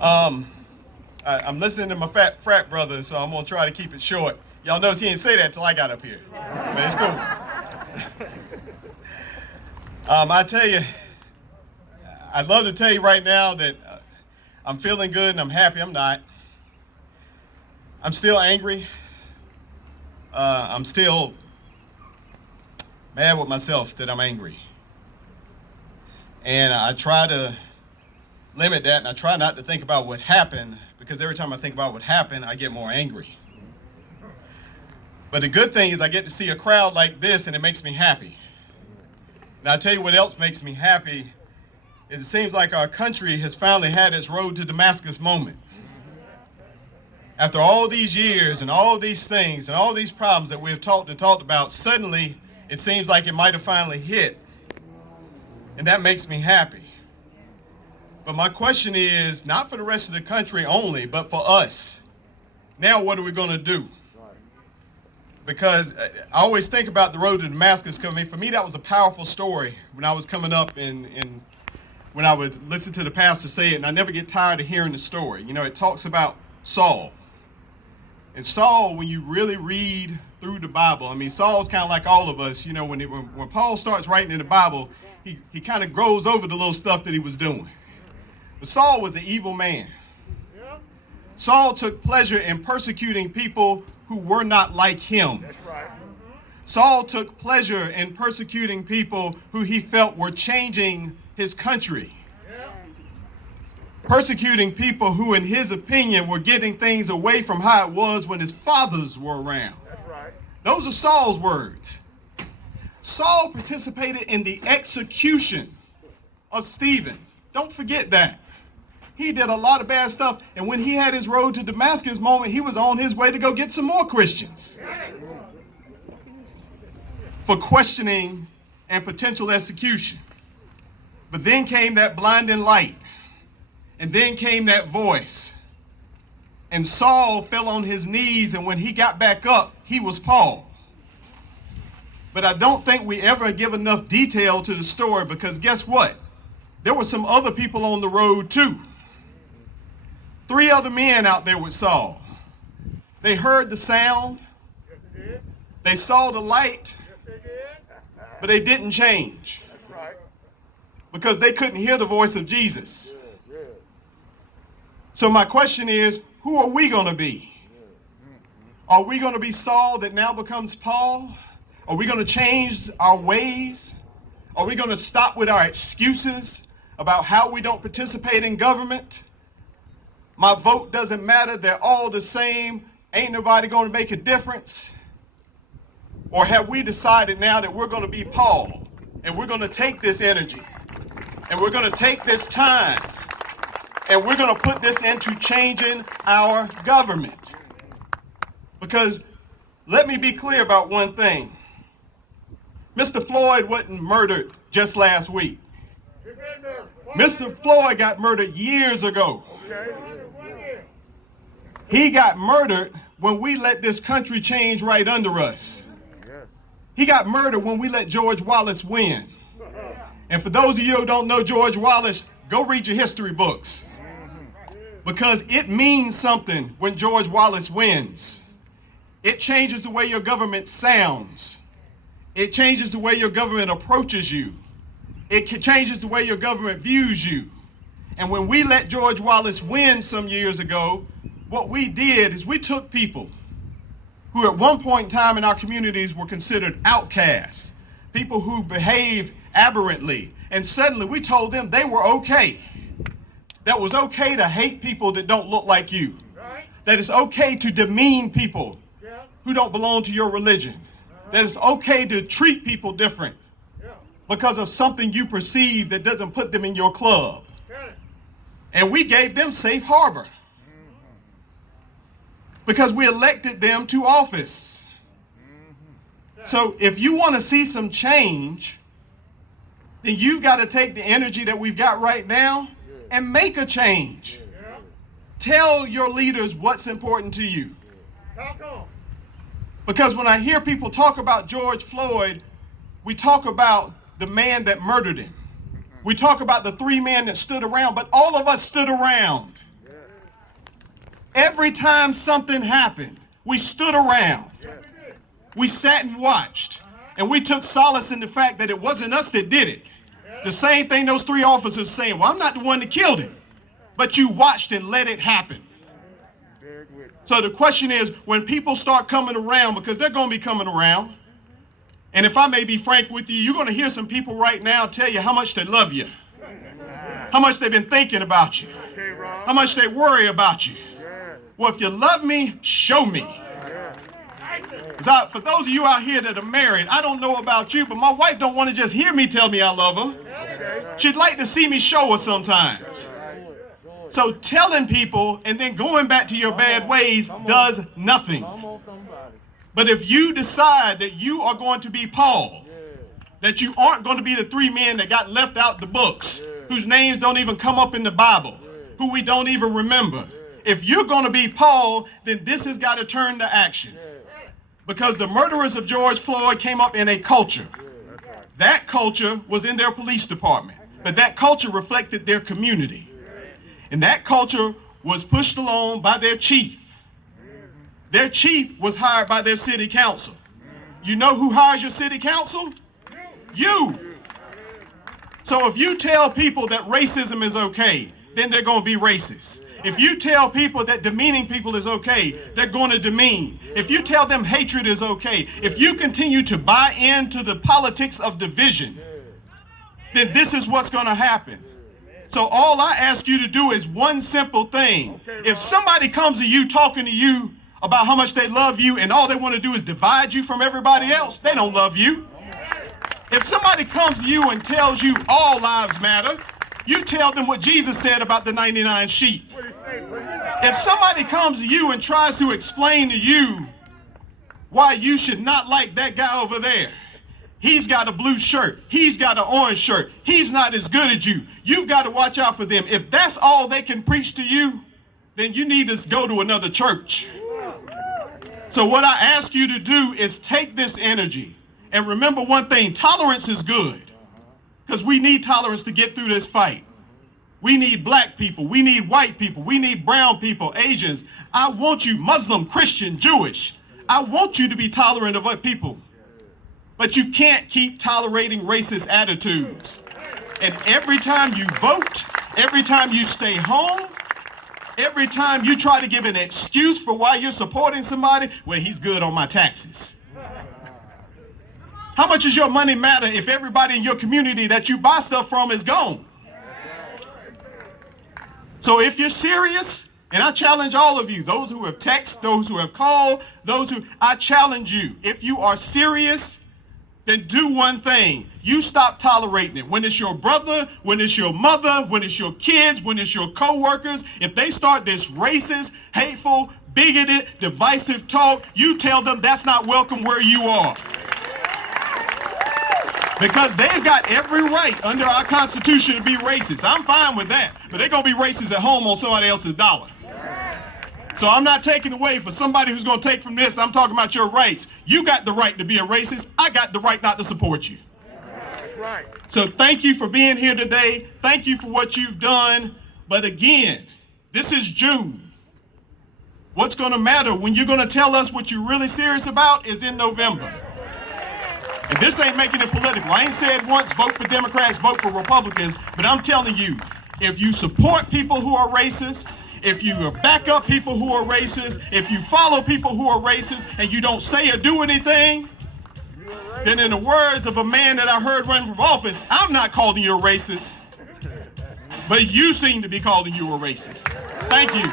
I'm listening to my frat brother, so I'm gonna try to keep it short. Y'all notice he didn't say that till I got up here, but it's cool. I tell you, I'd love to tell you right now that I'm feeling good and I'm happy. I'm not. I'm still angry. I'm still mad with myself that I'm angry. And I try to limit that, and I try not to think about what happened, because every time I think about what happened, I get more angry. But the good thing is I get to see a crowd like this, and it makes me happy. Now, I'll tell you what else makes me happy is it seems like our country has finally had its road to Damascus moment. After all these years and all these things and all these problems that we have talked about, suddenly it seems like it might have finally hit. And that makes me happy. But my question is, not for the rest of the country only, but for us. Now what are we going to do? Because I always think about the road to Damascus coming. For me, that was a powerful story when I was coming up and when I would listen to the pastor say it, and I never get tired of hearing the story. You know, it talks about Saul. And Saul, when you really read through the Bible, I mean, Saul's kind of like all of us. You know, when Paul starts writing in the Bible, he kind of grows over the little stuff that he was doing. But Saul was an evil man. Saul took pleasure in persecuting people who were not like him. That's right. Saul took pleasure in persecuting people who he felt were changing his country. Persecuting people who, in his opinion, were getting things away from how it was when his fathers were around. That's right. Those are Saul's words. Saul participated in the execution of Stephen. Don't forget that. He did a lot of bad stuff, and when he had his road to Damascus moment, he was on his way to go get some more Christians for questioning and potential execution. But then came that blinding light, and then came that voice, and Saul fell on his knees, and when he got back up, he was Paul. But I don't think we ever give enough detail to the story, because guess what? There were some other people on the road too. 3 other men out there with Saul. They heard the sound. They saw the light, but they didn't change because they couldn't hear the voice of Jesus. So my question is, who are we going to be? Are we going to be Saul that now becomes Paul? Are we going to change our ways? Are we going to stop with our excuses about how we don't participate in government? My vote doesn't matter. They're all the same. Ain't nobody going to make a difference. Or have we decided now that we're going to be Paul, and we're going to take this energy, and we're going to take this time, and we're going to put this into changing our government? Because let me be clear about one thing. Mr. Floyd wasn't murdered just last week. Mr. Floyd got murdered years ago. He got murdered when we let this country change right under us. He got murdered when we let George Wallace win. And for those of you who don't know George Wallace, go read your history books. Because it means something when George Wallace wins. It changes the way your government sounds. It changes the way your government approaches you. It changes the way your government views you. And when we let George Wallace win some years ago, what we did is we took people who at one point in time in our communities were considered outcasts, people who behaved aberrantly, and suddenly we told them they were okay. That it was okay to hate people that don't look like you. That it's okay to demean people who don't belong to your religion. That it's okay to treat people different because of something you perceive that doesn't put them in your club. And we gave them safe harbor because we elected them to office. So if you want to see some change, then you've got to take the energy that we've got right now and make a change. Tell your leaders what's important to you. Because when I hear people talk about George Floyd, we talk about the man that murdered him. We talk about the three men that stood around, but all of us stood around. Every time something happened, we stood around. We sat and watched, and we took solace in the fact that it wasn't us that did it. The same thing those three officers saying, well, I'm not the one that killed him, but you watched and let it happen. So the question is, when people start coming around, because they're going to be coming around, and if I may be frank with you, you're going to hear some people right now tell you how much they love you, how much they've been thinking about you, how much they worry about you. Well, if you love me, show me. For those of you out here that are married, I don't know about you, but my wife don't want to just hear me tell me I love her. She'd like to see me show her sometimes. So telling people and then going back to your bad ways does nothing. But if you decide that you are going to be Paul, that you aren't going to be the three men that got left out the books, whose names don't even come up in the Bible, who we don't even remember. If you're going to be Paul, then this has got to turn to action. Because the murderers of George Floyd came up in a culture. That culture was in their police department, but that culture reflected their community. And that culture was pushed along by their chief. Their chief was hired by their city council. You know who hires your city council? You. So if you tell people that racism is okay, then they're going to be racist. If you tell people that demeaning people is okay, they're going to demean. If you tell them hatred is okay, if you continue to buy into the politics of division, then this is what's going to happen. So all I ask you to do is one simple thing. If somebody comes to you talking to you about how much they love you and all they want to do is divide you from everybody else, they don't love you. If somebody comes to you and tells you all lives matter, you tell them what Jesus said about the 99 sheep. If somebody comes to you and tries to explain to you why you should not like that guy over there, he's got a blue shirt, he's got an orange shirt, he's not as good as you, you've got to watch out for them. If that's all they can preach to you, then you need to go to another church. So what I ask you to do is take this energy and remember one thing: tolerance is good, because we need tolerance to get through this fight. We need black people, we need white people, we need brown people, Asians. I want you, Muslim, Christian, Jewish, I want you to be tolerant of other people. But you can't keep tolerating racist attitudes. And every time you vote, every time you stay home, every time you try to give an excuse for why you're supporting somebody, well, he's good on my taxes. How much does your money matter if everybody in your community that you buy stuff from is gone? So if you're serious, and I challenge all of you, those who have texted, those who have called, I challenge you, if you are serious, then do one thing. You stop tolerating it. When it's your brother, when it's your mother, when it's your kids, when it's your co-workers, if they start this racist, hateful, bigoted, divisive talk, you tell them that's not welcome where you are. Because they've got every right under our Constitution to be racist. I'm fine with that. But they're going to be racist at home on somebody else's dollar. So I'm not taking away for somebody who's going to take from this. I'm talking about your rights. You got the right to be a racist. I got the right not to support you. That's right. So thank you for being here today. Thank you for what you've done. But again, this is June. What's going to matter when you're going to tell us what you're really serious about is in November. And this ain't making it political. I ain't said once, vote for Democrats, vote for Republicans. But I'm telling you, if you support people who are racist, if you back up people who are racist, if you follow people who are racist and you don't say or do anything, then in the words of a man that I heard running for office, I'm not calling you a racist, but you seem to be calling you a racist. Thank you.